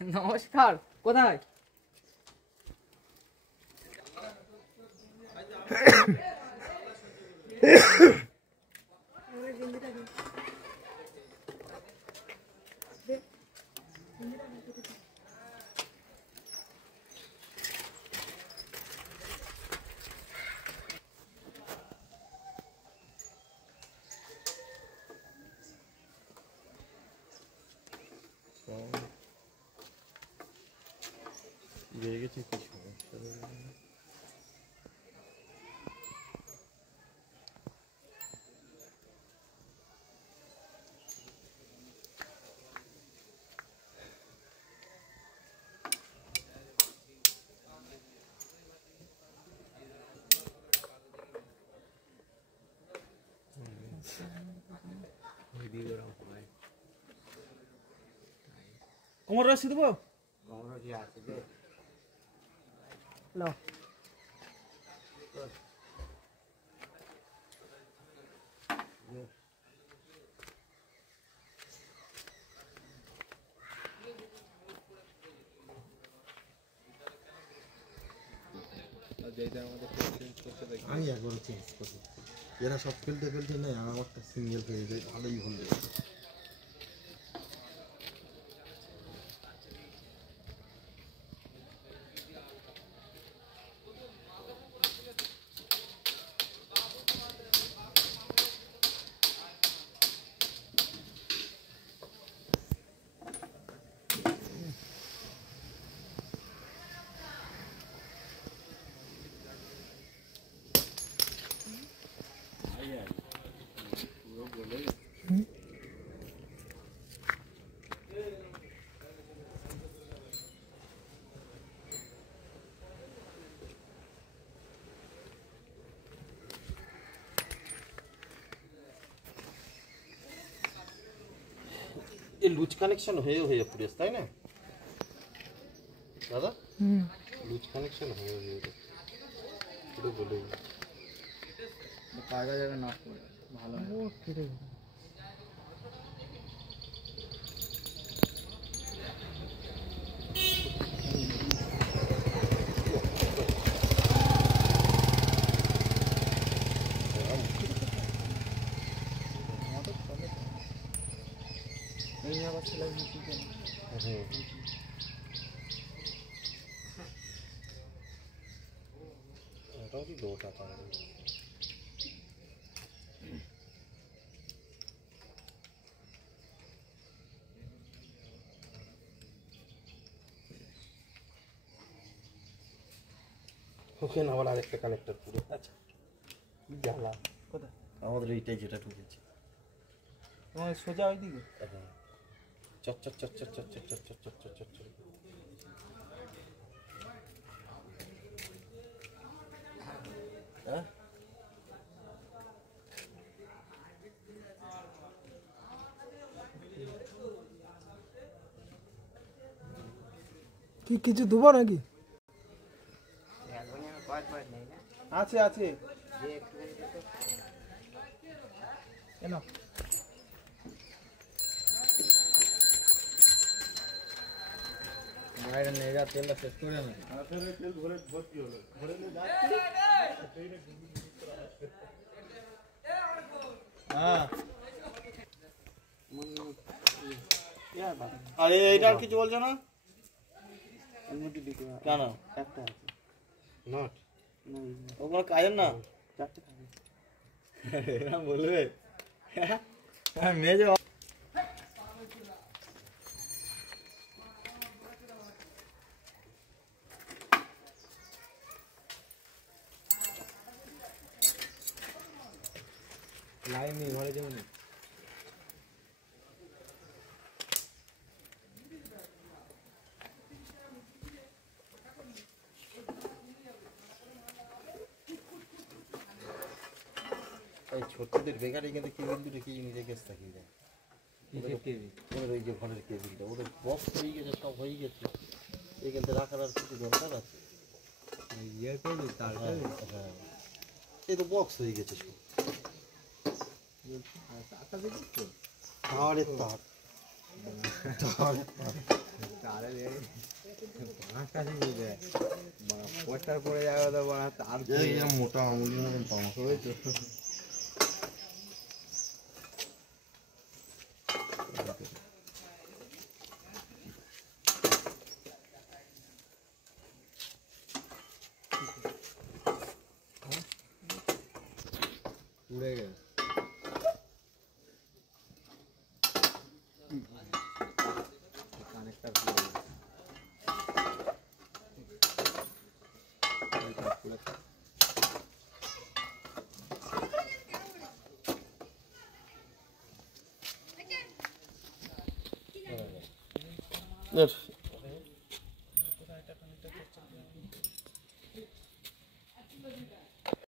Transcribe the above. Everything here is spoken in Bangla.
নমস্কার, কোথায়? গেছে কি সমস্যা কোমর রশি দেবো? কোমর রশি আছে যে নাও। আমি একবার চেঞ্জ করবো, এরা সব ফেলতে ফেলতে নেই, আমারটা সিঙ্গেল হয়ে যায়, ভালোই হলো। ये लूज कनेक्शन है पूरे ताई ना दादा लूज कनेक्शन है পুরো বলে পায়গা যাবে না ভালো ও ফিরে এই আবার চলে গেছে কেন এটাও কি লোট আছে ওখানে আবার আরেকটা কানেক্টর পুরো আচ্ছা কি জ্বালা কোথায় আমাদের এইটাই যেটা ঢুকেছে তোমার সোজা ওইদিকে হ্যাঁ চট চট চট চট চট চট চট চট চট চট চট হ্যাঁ কি কিছু দেবো নাকি আছে আছে কেন বাইরে নিয়ে যা তেলটা শেষ করে না তেল ভরে ভর্তি হলো ভরে নিয়ে যাচ্ছি হ্যাঁ আরে এইটা আর কিছু বলছো না কেন একটা আছে নট ওগুলো কাজের না চারটে থাকে এরা বলবে হ্যাঁ মেজে লাইন নেই ঘরে যেমন এই ছোটদের বেকারে কিন্তু কেবিল কি নিজে গেছে থাকি যায় ওদের ওই যে ঘরের কেবিলটা ওদের বক্স হয়ে গেছে সব হয়ে গেছে এখান থেকে রাখার আর কিছু দরকার আছে হ্যাঁ এই তো বক্স হয়ে গেছে সব তারের তার পোস্টার পড়ে যাবে তো বড় তার মোটা আঙুলি মতন পাওয়া উড়ে গেছে কানেক্টার পুরো